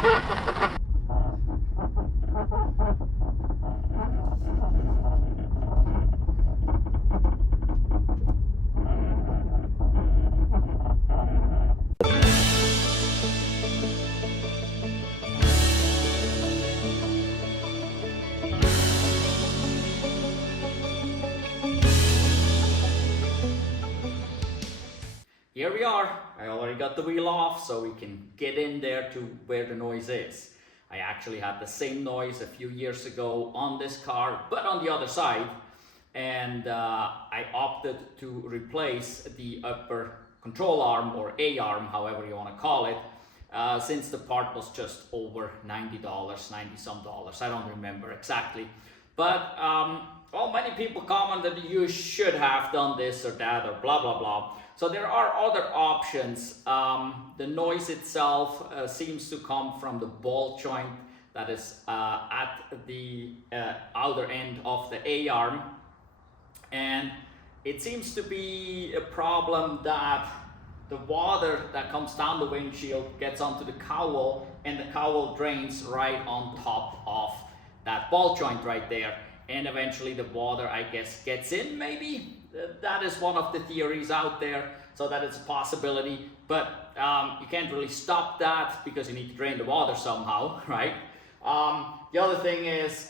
Here we are. I already got the wheel off so we can get in there to where the noise is. I actually had the same noise a few years ago on this car, but on the other side. And I opted to replace the upper control arm, or A-arm, however you want to call it, since the part was just over $90, 90 some dollars. I don't remember exactly. But well, many people commented you should have done this or that or blah, blah, blah. So there are other options. The noise itself seems to come from the ball joint that is at the outer end of the A-arm. And it seems to be a problem that the water that comes down the windshield gets onto the cowl, and the cowl drains right on top of that ball joint right there. And eventually the water, I guess, gets in, maybe? That is one of the theories out there, so that it's a possibility. But you can't really stop that because you need to drain the water somehow, right? The other thing is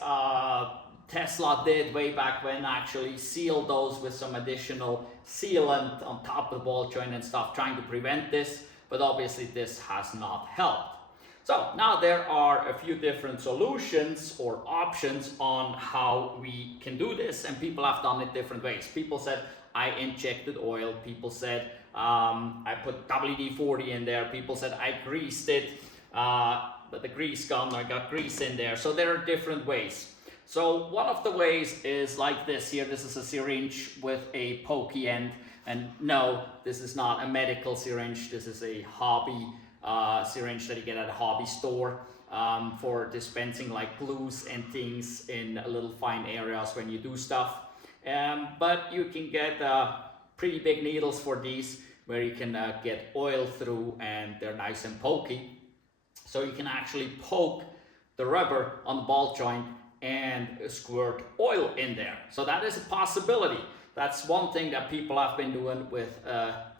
Tesla did way back when actually seal those with some additional sealant on top of the ball joint and stuff, trying to prevent this, but obviously this has not helped. So now there are a few different solutions or options on how we can do this, and people have done it different ways. People said I injected oil, people said I put WD-40 in there, people said I greased it, but the grease gun, I got grease in there. So there are different ways. So one of the ways is like this here. This is a syringe with a pokey end, and no, this is not a medical syringe. This is a hobby syringe that you get at a hobby store for dispensing like glues and things in little fine areas when you do stuff. But you can get pretty big needles for these where you can get oil through, and they're nice and pokey. So you can actually poke the rubber on the ball joint and squirt oil in there. So that is a possibility. That's one thing that people have been doing with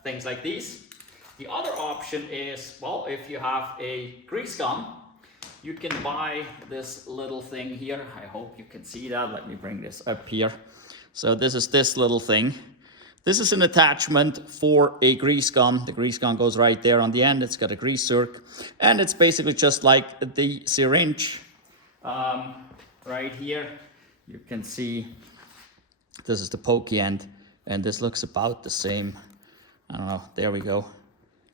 things like these. The other option is, well, if you have a grease gun, you can buy this little thing here. I hope you can see that. Let me bring this up here. So this is this little thing. This is an attachment for a grease gun. The grease gun goes right there on the end. It's got a grease zerk, and it's basically just like the syringe right here. You can see this is the pokey end, and this looks about the same. I don't know, there we go.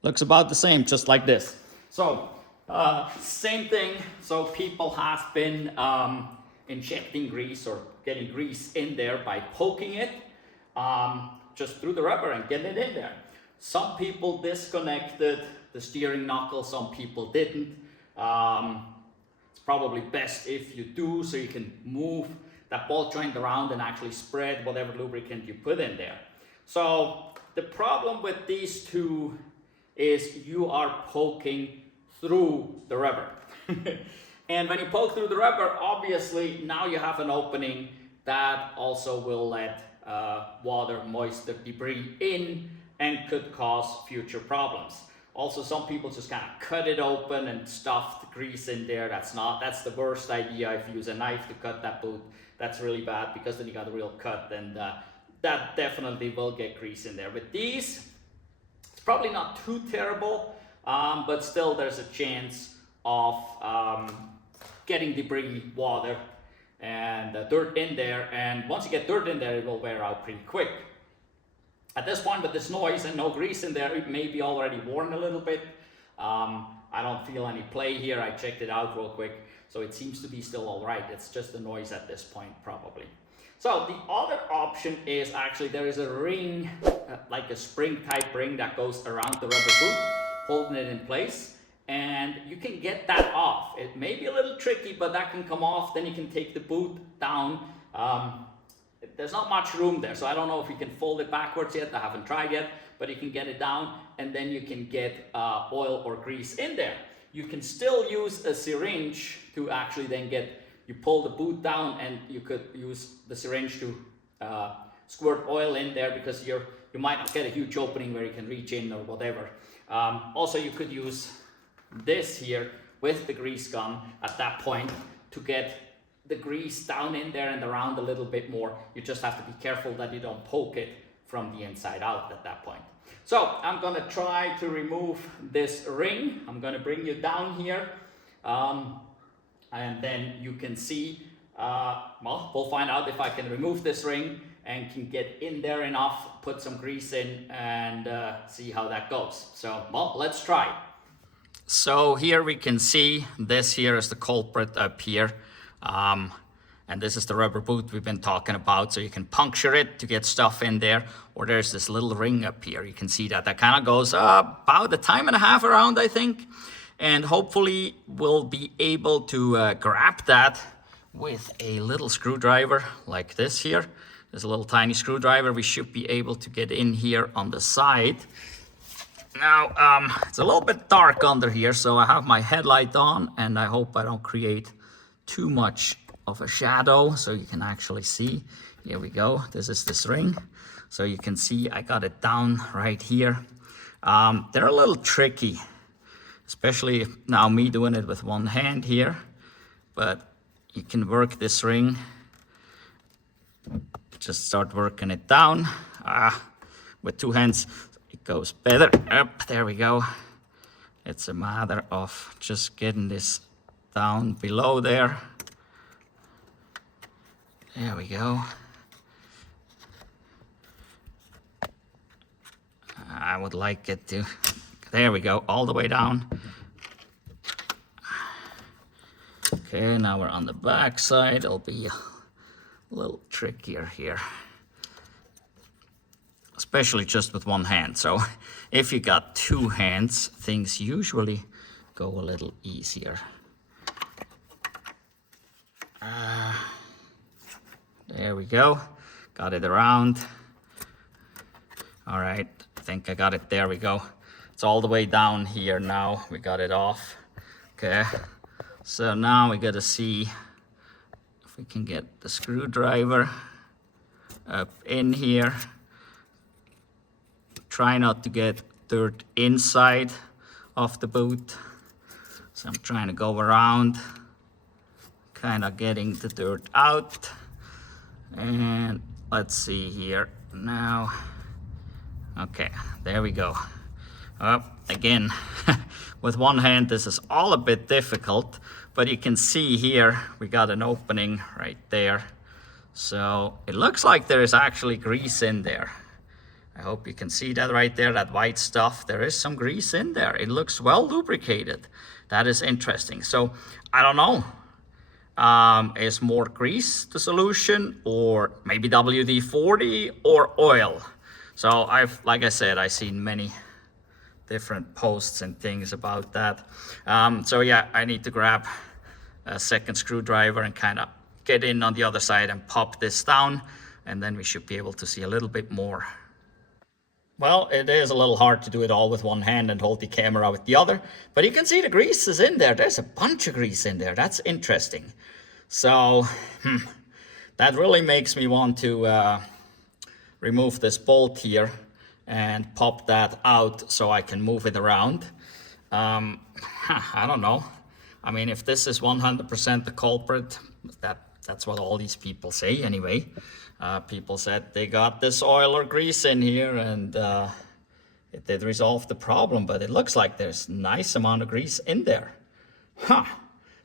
Looks about the same, just like this. So, same thing. So people have been injecting grease or getting grease in there by poking it just through the rubber and getting it in there. Some people disconnected the steering knuckle, some people didn't. It's probably best if you do, so you can move that ball joint around and actually spread whatever lubricant you put in there. So the problem with these two is you are poking through the rubber. And when you poke through the rubber, obviously now you have an opening that also will let water, moisture, debris in and could cause future problems. Also, some people just kind of cut it open and stuff the grease in there. That's the worst idea. If you use a knife to cut that boot, that's really bad, because then you got a real cut, and that definitely will get grease in there. With these, it's probably not too terrible, but still there's a chance of getting debris, water, and dirt in there. And once you get dirt in there, it will wear out pretty quick. At this point, with this noise and no grease in there, it may be already worn a little bit. I don't feel any play here. I checked it out real quick, so it seems to be still all right. It's just the noise at this point, probably. So the other option is actually there is a ring, like a spring type ring that goes around the rubber boot, holding it in place, and you can get that off. It may be a little tricky, but that can come off. Then you can take the boot down. There's not much room there, so I don't know if you can fold it backwards yet. I haven't tried yet, but you can get it down, and then you can get oil or grease in there. you can still use a syringe to actually then you pull the boot down, and you could use the syringe to squirt oil in there, because you might not get a huge opening where you can reach in or whatever. Also, you could use this here with the grease gun at that point to get the grease down in there and around a little bit more. You just have to be careful that you don't poke it from the inside out at that point. So I'm gonna try to remove this ring. I'm gonna bring you down here, and then you can see, well, we'll find out if I can remove this ring and can get in there enough, put some grease in, and see how that goes. So, well, let's try. So here we can see this here is the culprit up here. And this is the rubber boot we've been talking about. So you can puncture it to get stuff in there, or there's this little ring up here. You can see that kind of goes about a time and a half around, I think. And hopefully we'll be able to grab that with a little screwdriver like this here. There's a little tiny screwdriver. We should be able to get in here on the side. Now, it's a little bit dark under here, so I have my headlight on, and I hope I don't create too much of a shadow so you can actually see. Here we go. This is this ring. So you can see I got it down right here. They're a little tricky, especially now me doing it with one hand here, but you can work this ring. Just start working it down. With two hands, it goes better. Up, there we go. It's a matter of just getting this down below there. There we go. I would like it to, there we go, all the way down. Okay, now we're on the back side. It'll be a little trickier here, especially just with one hand. So if you got two hands, things usually go a little easier. There we go. Got it around. All right, I think I got it. There we go. It's all the way down here now. We got it off. Okay, so now we gotta see if we can get the screwdriver up in here. Try not to get dirt inside of the boot. So I'm trying to go around, kind of getting the dirt out. And let's see here now. Okay, there we go. Again, with one hand, this is all a bit difficult, but you can see here, we got an opening right there. So it looks like there is actually grease in there. I hope you can see that right there, that white stuff. There is some grease in there. It looks well lubricated. That is interesting. So I don't know. Is more grease the solution, or maybe WD-40 or oil? So like I said, I've seen many different posts and things about that. So yeah, I need to grab a second screwdriver and kind of get in on the other side and pop this down, and then we should be able to see a little bit more. Well, it is a little hard to do it all with one hand and hold the camera with the other, but you can see the grease is in there. There's a bunch of grease in there. That's interesting. So that really makes me want to remove this bolt here and pop that out so I can move it around. I don't know. I mean, if this is 100% the culprit, that's what all these people say anyway. People said they got this oil or grease in here, and it did resolve the problem, but it looks like there's a nice amount of grease in there.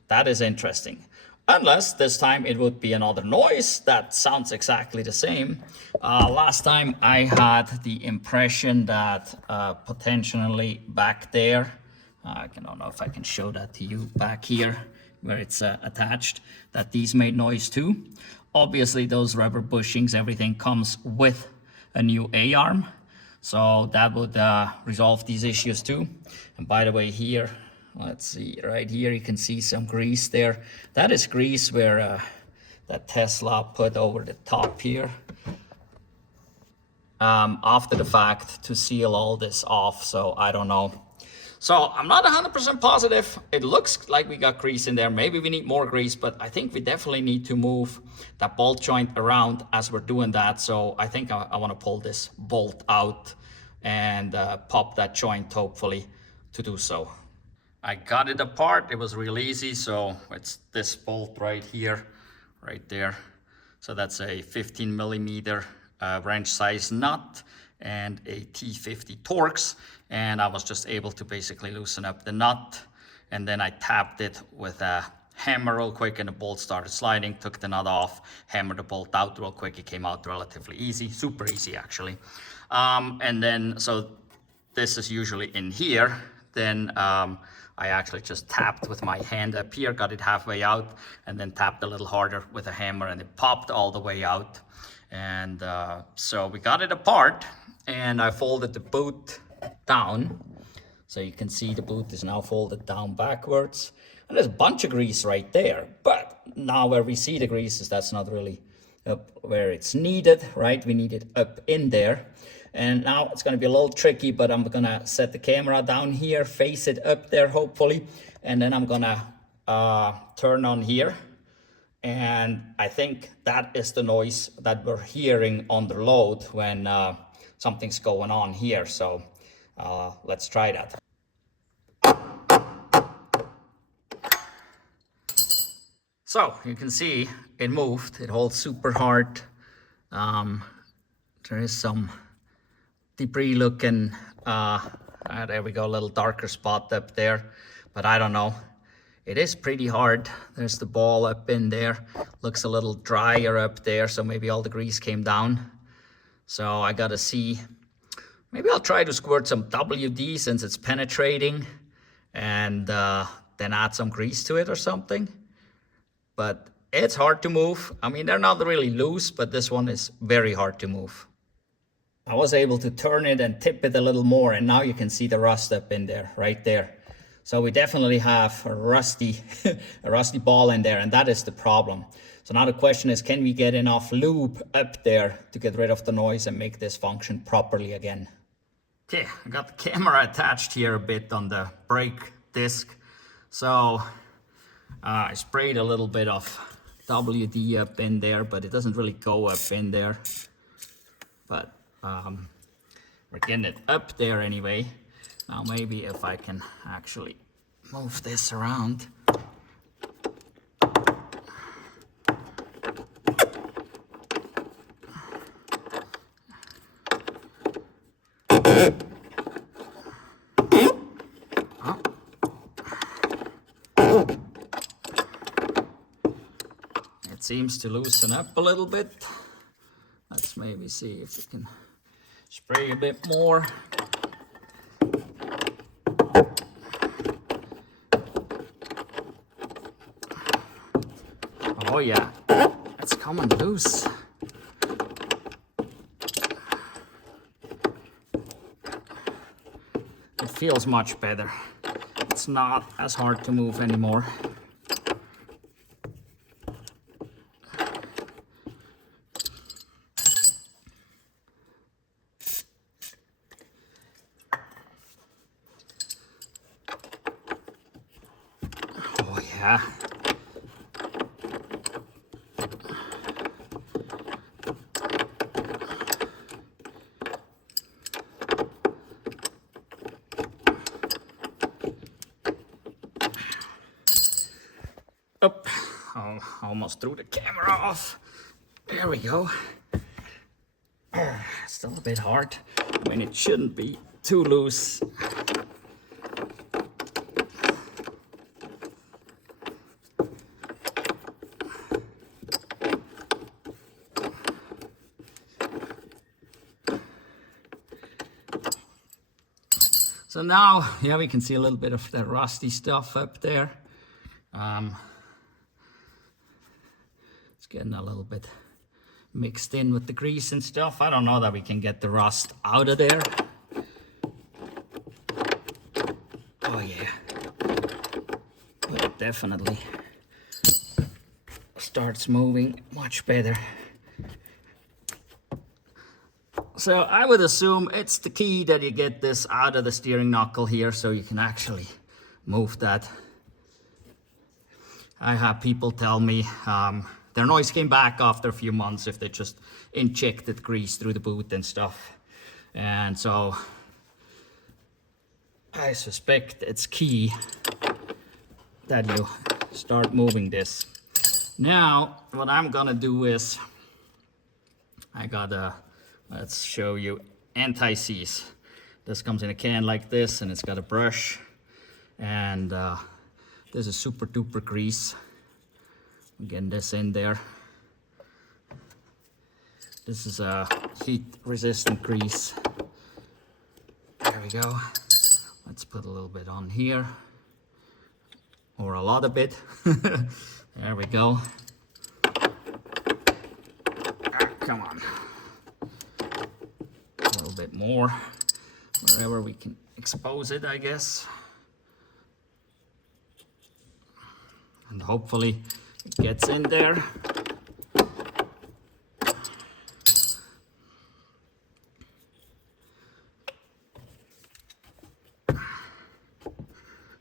That is interesting. Unless this time it would be another noise that sounds exactly the same. Last time I had the impression that potentially back there, I don't know if I can show that to you, back here where it's attached, that these made noise too. Obviously those rubber bushings, everything comes with a new A-arm. So that would resolve these issues too. And by the way, here, let's see, right here you can see some grease there. That is grease where that Tesla put over the top here after the fact to seal all this off. So I don't know. So I'm not 100% positive. It looks like we got grease in there. Maybe we need more grease, but I think we definitely need to move that bolt joint around as we're doing that. So I think I want to pull this bolt out and pop that joint, hopefully, to do so. I got it apart. It was real easy. So it's this bolt right here, right there. So that's a 15 millimeter wrench size nut and a T50 Torx, and I was just able to basically loosen up the nut, and then I tapped it with a hammer real quick and the bolt started sliding, took the nut off, hammered the bolt out real quick. It came out relatively easy, super easy actually. And then, so this is usually in here, then I actually just tapped with my hand up here, got it halfway out, and then tapped a little harder with a hammer, and it popped all the way out. And so we got it apart, and I folded the boot down. So you can see the boot is now folded down backwards. And there's a bunch of grease right there. But now where we see the grease is that's not really up where it's needed, right? We need it up in there. And now it's going to be a little tricky, but I'm going to set the camera down here, face it up there, hopefully. And then I'm going to turn on here. And I think that is the noise that we're hearing on the load when something's going on here. So let's try that. So you can see it moved. It holds super hard. There is some debris looking, there we go, a little darker spot up there, but I don't know. It is pretty hard. There's the ball up in there. Looks a little drier up there, so maybe all the grease came down. So I gotta see. Maybe I'll try to squirt some WD since it's penetrating, and then add some grease to it or something. But it's hard to move. I mean, they're not really loose, but this one is very hard to move. I was able to turn it and tip it a little more, and now you can see the rust up in there, right there. So we definitely have a rusty ball in there, and that is the problem. So now the question is, can we get enough lube up there to get rid of the noise and make this function properly again? Okay, I got the camera attached here a bit on the brake disc. So I sprayed a little bit of WD up in there, but it doesn't really go up in there. But we're getting it up there anyway. Now maybe if I can actually move this around. It seems to loosen up a little bit. Let's maybe see if we can spray a bit more. Oh yeah, it's coming loose. It feels much better. It's not as hard to move anymore. Oh yeah. Oh, almost threw the camera off. There we go. Still a bit hard. I mean, it shouldn't be too loose. So now, yeah, we can see a little bit of that rusty stuff up there. It's getting a little bit mixed in with the grease and stuff. I don't know that we can get the rust out of there. Oh yeah. But it definitely starts moving much better. So I would assume it's the key that you get this out of the steering knuckle here so you can actually move that. I have people tell me their noise came back after a few months if they just injected grease through the boot and stuff. And so I suspect it's key that you start moving this. Now, what I'm gonna do is, I gotta, let's show you anti-seize. This comes in a can like this, and it's got a brush, and this is super duper grease. I'm getting this in there. This is a heat resistant grease. There we go. Let's put a little bit on here, or a lot of it. There we go. Come on. A little bit more, wherever we can expose it, I guess. And hopefully it gets in there.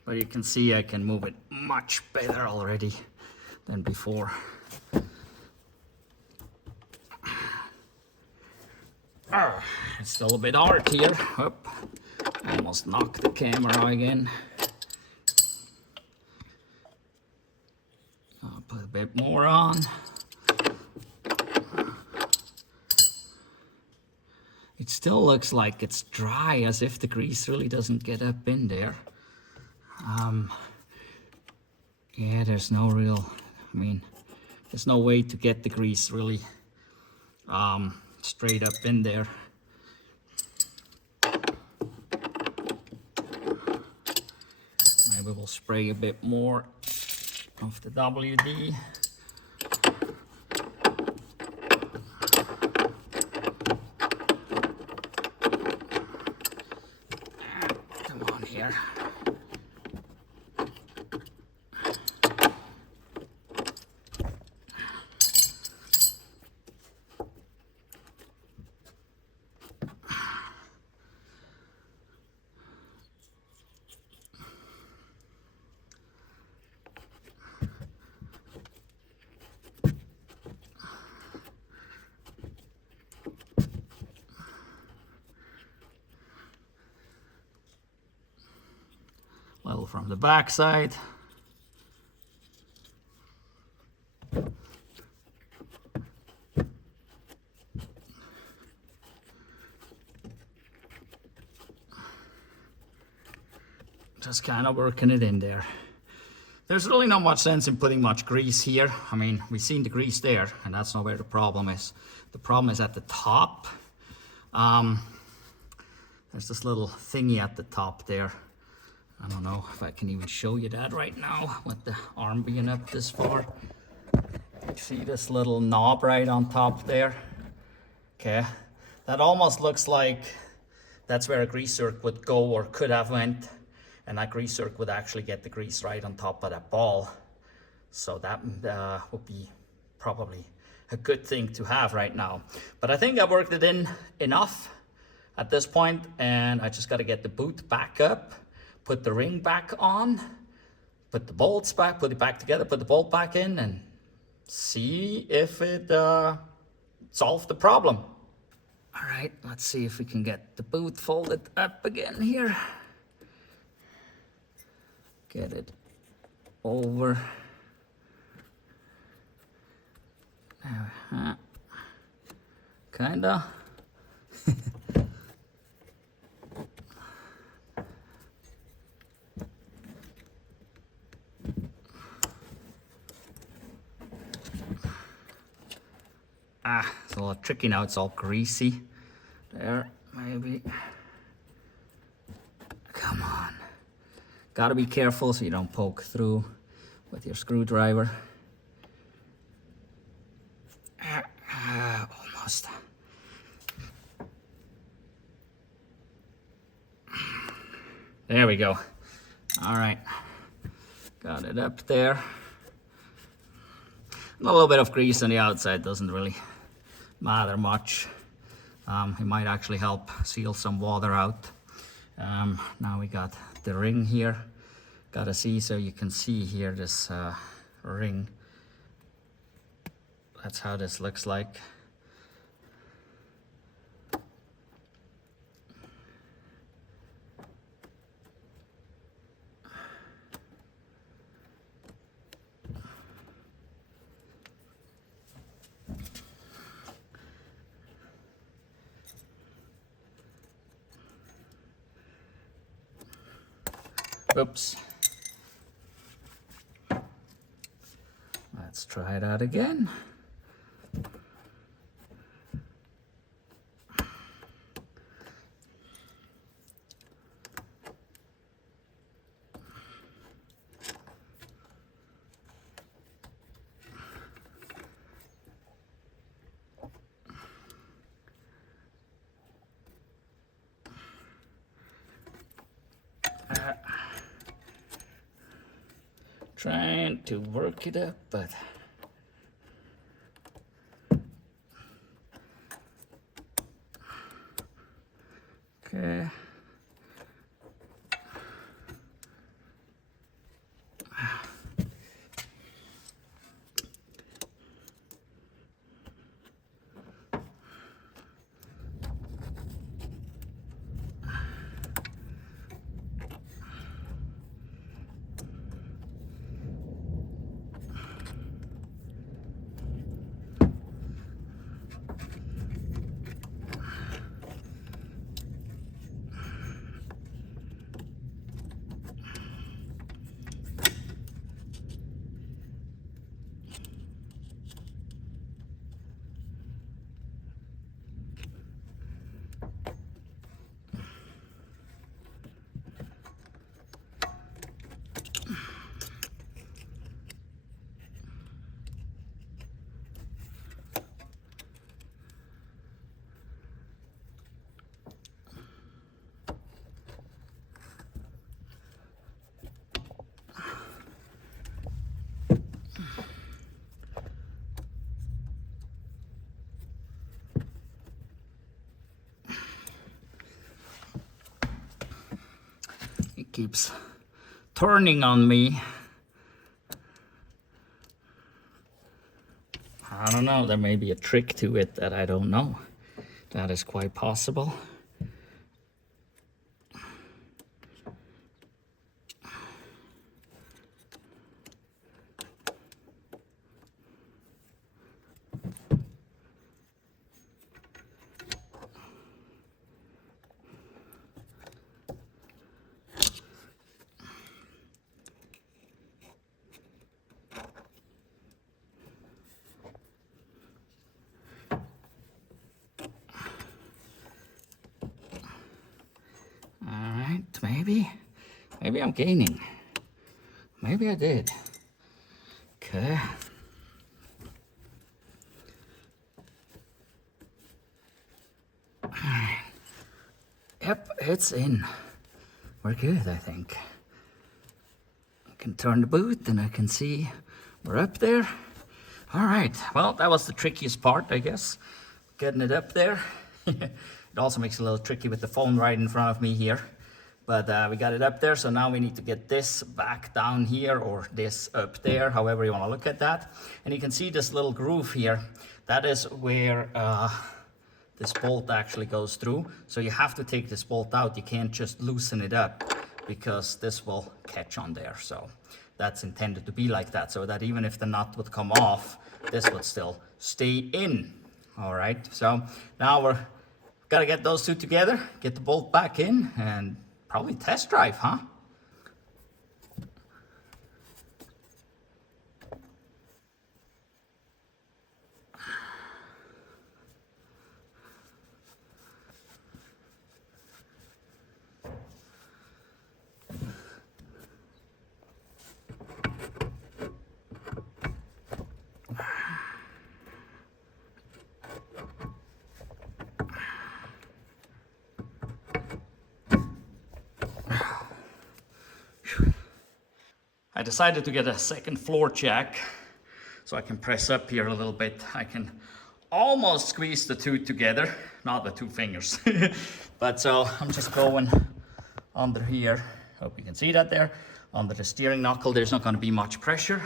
But you can see I can move it much better already than before. It's still a bit hard here. Oop. I almost knocked the camera again. I'll put a bit more on. It still looks like it's dry, as if the grease really doesn't get up in there. Yeah, there's no real, there's no way to get the grease really straight up in there. Maybe we'll spray a bit more of the WD. Come on here. Level from the back side. Just kind of working it in there. There's really not much sense in putting much grease here. We've seen the grease there, and that's not where the problem is. The problem is at the top. There's this little thingy at the top there. I don't know if I can even show you that right now with the arm being up this far. See this little knob right on top there? Okay, that almost looks like that's where a greaser would go, or could have went, and that greaser would actually get the grease right on top of that ball. So that would be probably a good thing to have right now. But I think I worked it in enough at this point, and I just got to get the boot back up, put the ring back on, put the bolts back, put it back together, put the bolt back in, and see if it solved the problem. All right, let's see if we can get the boot folded up again here. Get it over. Kinda. It's a little tricky now, it's all greasy. There, maybe. Come on. Gotta be careful so you don't poke through with your screwdriver. Almost. There we go. All right. Got it up there. A little bit of grease on the outside doesn't really matter much. It might actually help seal some water out. Now we got the ring here. Gotta see, so you can see here this ring. That's how this looks like. Oops. Let's try that again. Trying to work it up, but okay. It keeps turning on me. I don't know, there may be a trick to it that I don't know. That is quite possible. Maybe I'm gaining. Maybe I did. Okay. Yep, it's in. We're good, I think. I can turn the boot and I can see we're up there. All right, well, that was the trickiest part, I guess. Getting it up there. It also makes it a little tricky with the phone right in front of me here. But we got it up there, so now we need to get this back down here or this up there, however you want to look at that. And you can see this little groove here. That is where this bolt actually goes through. So you have to take this bolt out. You can't just loosen it up because this will catch on there. So that's intended to be like that, so that even if the nut would come off, this would still stay in. All right, so now we're gotta get those two together, get the bolt back in, and probably test drive, huh? I decided to get a second floor jack so I can press up here a little bit. I can almost squeezed the two together, not with two fingers. But so I'm just going under here. Hope you can see that there. Under the steering knuckle, there's not going to be much pressure.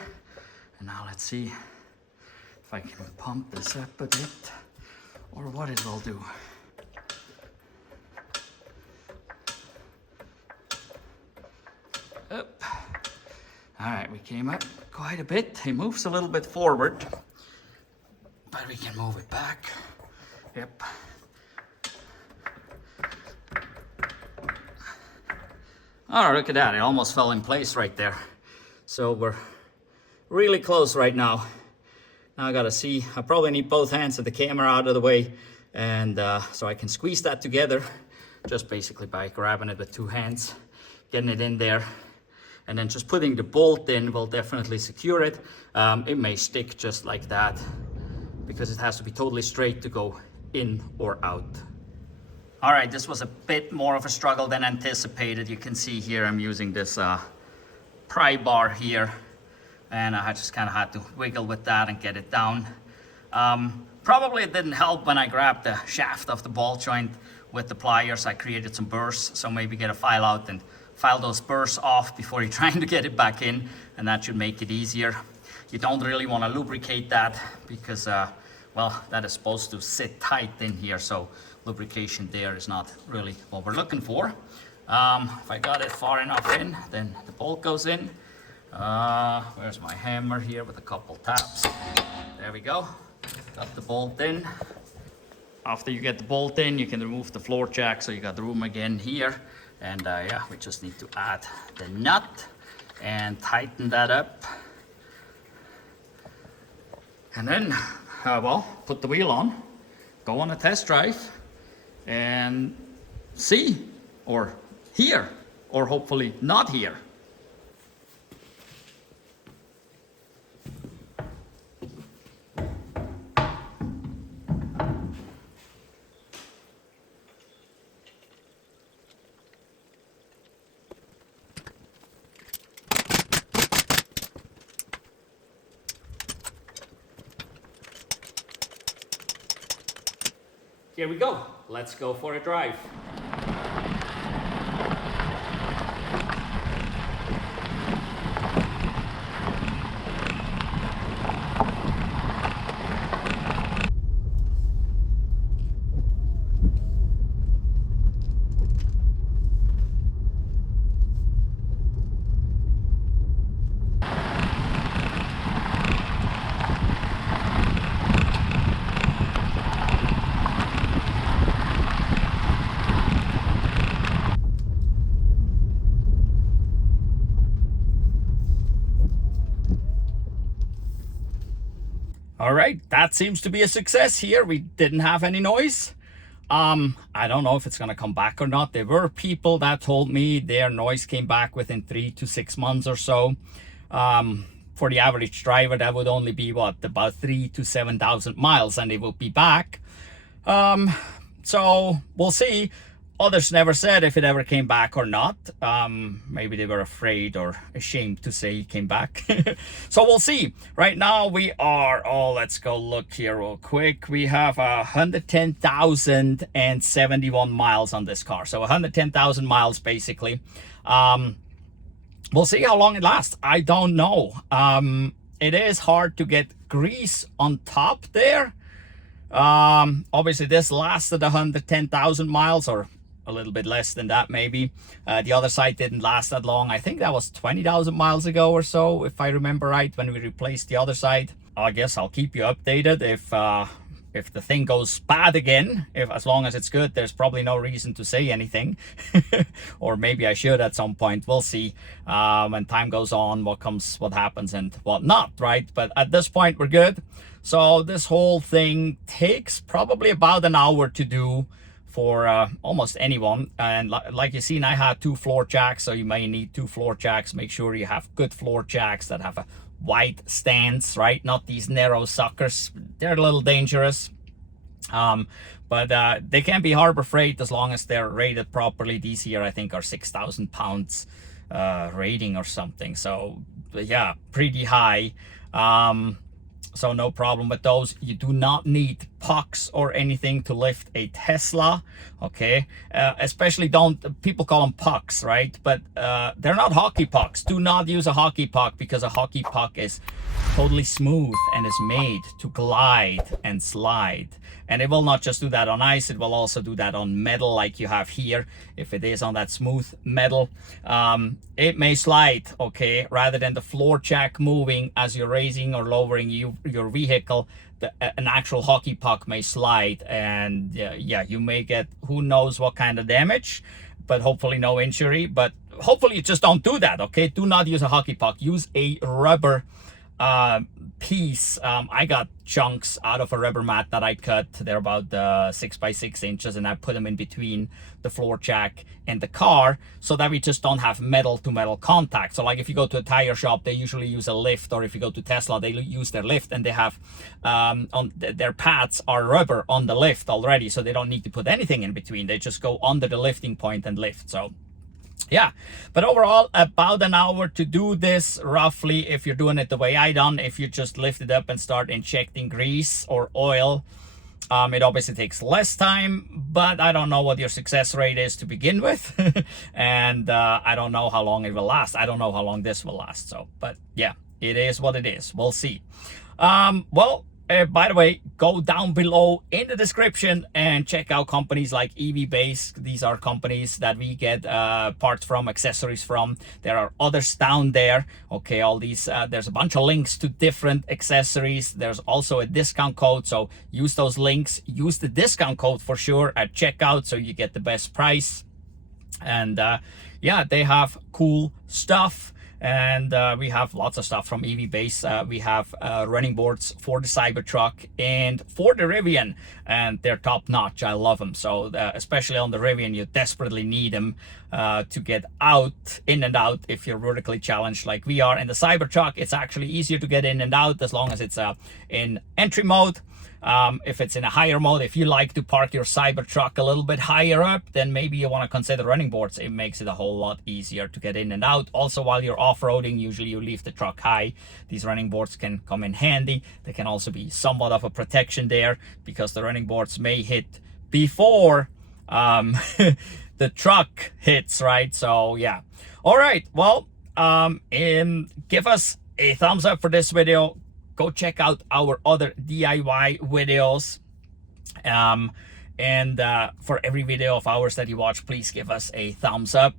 And now let's see if I can pump this up a bit or what it will do. Up. All right, we came up quite a bit. It moves a little bit forward, but we can move it back. Yep. Oh, look at that. It almost fell in place right there. So we're really close right now. Now I gotta see. I probably need both hands of the camera out of the way, and so I can squeeze that together just basically by grabbing it with two hands, getting it in there, and then just putting the bolt in will definitely secure it. It may stick just like that because it has to be totally straight to go in or out. All right, this was a bit more of a struggle than anticipated. You can see here I'm using this pry bar here, and I just kind of had to wiggle with that and get it down. Probably it didn't help when I grabbed the shaft of the ball joint with the pliers. I created some burrs, so maybe get a file out and file those burrs off before you're trying to get it back in, and that should make it easier. You don't really want to lubricate that because, well, that is supposed to sit tight in here, so lubrication there is not really what we're looking for. If I got it far enough in, then the bolt goes in. Where's my hammer here with a couple taps? There we go. Got the bolt in. After you get the bolt in, you can remove the floor jack, so you got the room again here. And yeah, we just need to add the nut and tighten that up. And then, well, put the wheel on, go on a test drive, and see, or hear, or hopefully not hear. Here we go. Let's go for a drive. All right, that seems to be a success here. We didn't have any noise. I don't know if it's gonna come back or not. There were people that told me their noise came back within 3 to 6 months or so. For the average driver, that would only be what, about 3,000 to 7,000 miles, and it will be back. So we'll see. Others never said if it ever came back or not. Maybe they were afraid or ashamed to say it came back. So we'll see. Right now we are, let's go look here real quick. We have 110,071 miles on this car. So 110,000 miles basically. We'll see how long it lasts. I don't know. It is hard to get grease on top there. Obviously this lasted 110,000 miles or a little bit less than that maybe. The other side didn't last that long. I think that was 20,000 miles ago or so, if I remember right, when we replaced the other side. I guess I'll keep you updated if the thing goes bad again. As long as it's good, there's probably no reason to say anything. Or maybe I should at some point. We'll see when time goes on what happens and what not, right? But at this point we're good. So this whole thing takes probably about an hour to do for almost anyone. And like you seen, I had 2 floor jacks, so you may need 2 floor jacks. Make sure you have good floor jacks that have a wide stance, right? Not these narrow suckers. They're a little dangerous. But they can be harbor freight as long as they're rated properly. These here I think are 6,000 pounds rating or something. So yeah, pretty high. So no problem with those. You do not need pucks or anything to lift a Tesla, okay? Especially people call them pucks, right? But they're not hockey pucks. Do not use a hockey puck, because a hockey puck is totally smooth and is made to glide and slide. And it will not just do that on ice, it will also do that on metal like you have here. If it is on that smooth metal, it may slide, okay? Rather than the floor jack moving as you're raising or lowering your vehicle, an actual hockey puck may slide, and yeah, you may get who knows what kind of damage, but hopefully no injury. But hopefully you just don't do that, okay? Do not use a hockey puck. Use a rubber piece. I got chunks out of a rubber mat that I cut. They're about 6 by 6 inches, and I put them in between the floor jack and the car, so that we just don't have metal to metal contact. So like if you go to a tire shop, they usually use a lift, or if you go to Tesla, they use their lift, and they have their pads are rubber on the lift already, so they don't need to put anything in between. They just go under the lifting point and lift. So yeah, but overall about an hour to do this roughly, if you're doing it the way I done. If you just lift it up and start injecting grease or oil, it obviously takes less time, but I don't know what your success rate is to begin with. And I don't know how long it will last. I don't know how long this will last. So, but yeah, it is what it is. We'll see. By the way, go down below in the description and check out companies like EVBASE. These are companies that we get parts from, accessories from. There are others down there. Okay, all these, there's a bunch of links to different accessories. There's also a discount code, so use those links. Use the discount code for sure at checkout, so you get the best price. And yeah, they have cool stuff. And we have lots of stuff from EVBASE. We have running boards for the Cybertruck and for the Rivian, and they're top notch. I love them. So especially on the Rivian, you desperately need them to get in and out if you're vertically challenged like we are. In the Cybertruck, it's actually easier to get in and out as long as it's in entry mode. If it's in a higher mode, if you like to park your Cybertruck a little bit higher up, then maybe you want to consider running boards. It makes it a whole lot easier to get in and out. Also, while you're off-roading, usually you leave the truck high. These running boards can come in handy. They can also be somewhat of a protection there, because the running boards may hit before the truck hits, right? So yeah. All right, well, give us a thumbs up for this video. Go check out our other DIY videos. And for every video of ours that you watch, please give us a thumbs up.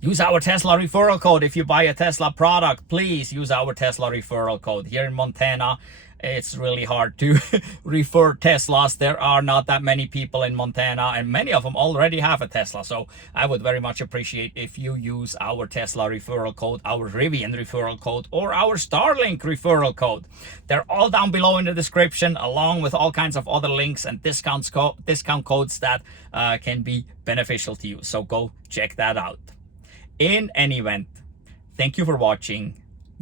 Use our Tesla referral code. If you buy a Tesla product, please use our Tesla referral code. Here in Montana, it's really hard to refer Teslas. There are not that many people in Montana, and many of them already have a Tesla. So I would very much appreciate if you use our Tesla referral code, our Rivian referral code, or our Starlink referral code. They're all down below in the description, along with all kinds of other links and discount codes that can be beneficial to you. So go check that out. In any event, thank you for watching.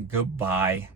Goodbye.